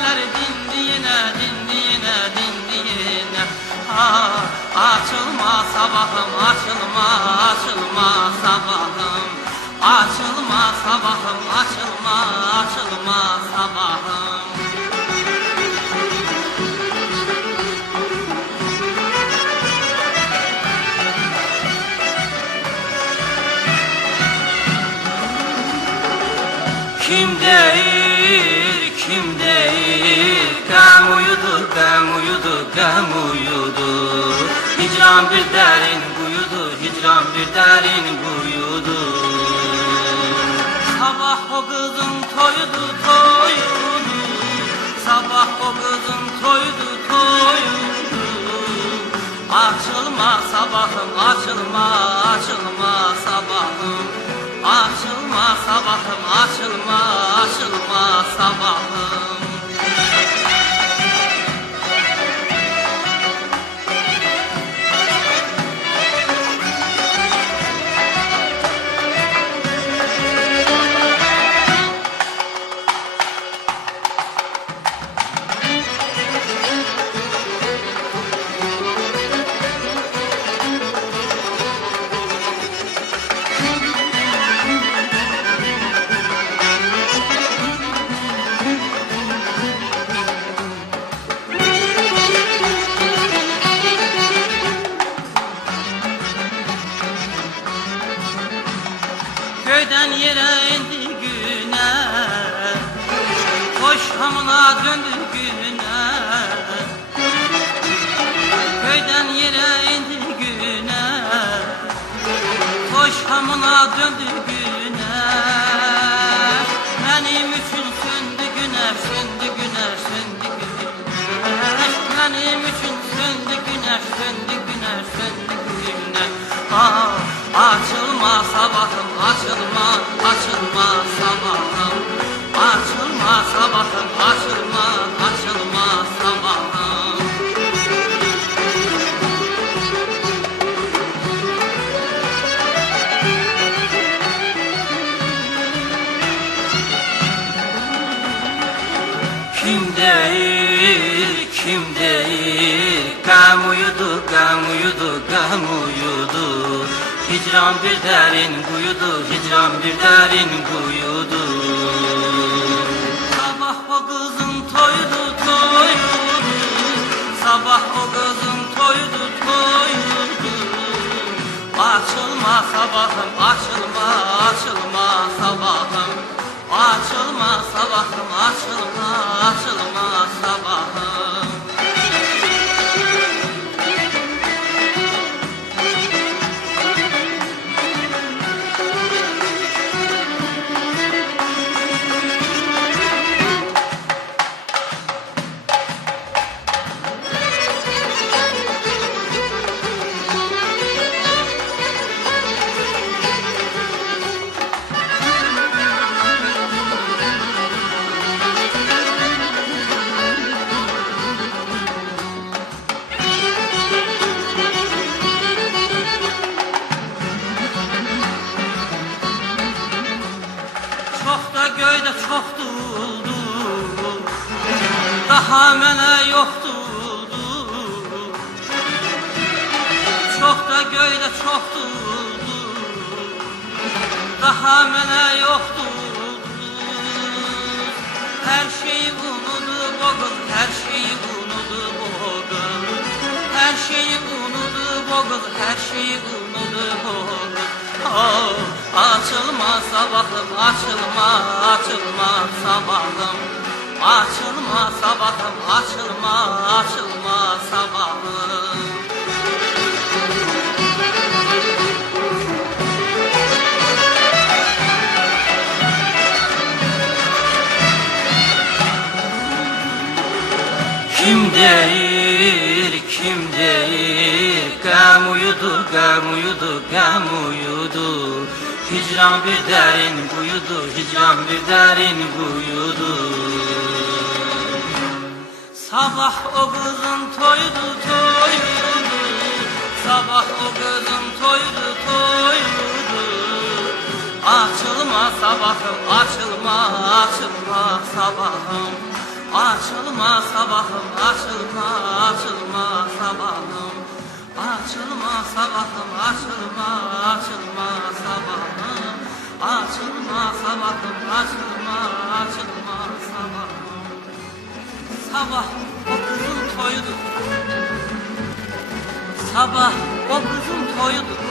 neler dinleyene, dinleyene, dinleyene. Açılma sabahım, açılma, açılma sabahım. Açılma sabahım, açılma, açılma sabahım. Kim değil, kim değil, gam uyudu, gam uyudu, gam uyudu. Hicran bir derin kuyudu, hicran bir derin kuyudu. Sabah o kızın toyudu, toyudu. Sabah o kızın toyudu, toyudu. Açılma sabahım, açılma, açılma sabahım. Açılma sabahım, açılma, açılma sabahım. Köyden yere indi güne, koş hamına döndü güne. Köyden yere indi güne, koş hamına döndü güne. Benim için söndü güneş, söndü güneş, söndü güneş. Benim için söndü güneş, söndü güneş, söndü güneş. Açılma sabahım, açılma, açılma sabahım. Açılma sabahım, açılma, açılma sabahım. Kim değil, kim değil, gam uyudu, gam uyudu, gam uyudu. Hicran bir derin kuyudu, hicran bir derin kuyudu. Sabah o kızın toyudu, toyudu. Sabah o kızın toyudu, toyudu. Açılma sabahım, açılma, açılma sabahım. Açılma sabahım, açılma, açılma sabahım. Göyde çoxdurdu, daha mənə yoxdurdu. Çox da göydə çoxdurdu, daha mənə yoxdurdu. Hər şeyi unudub o qız, hər şeyi unudub o qız. Hər şeyi unudub o qız, hər şeyi unudub o qız. Açılma sabahım, açılma, açılma sabahım. Açılma sabahım, açılma, açılma sabahım. Kim değil, kim değil, gam uyudu, gam uyudu, gam uyudu. Hicran bir derin kuyudu, hicran bir derin kuyudu. Sabah o kızın toydu, toydu. Sabah o kızın toydu, toydu. Açılma sabahım, açılma, açılma sabahım. Açılma sabahım, açılma, açılma sabahım. Açılma sabahım, açılma, açılma sabahım. Açılma sabahım, açılma, açılma sabahım. Sabah o kızın toyudur. Sabah o kızın toyudur.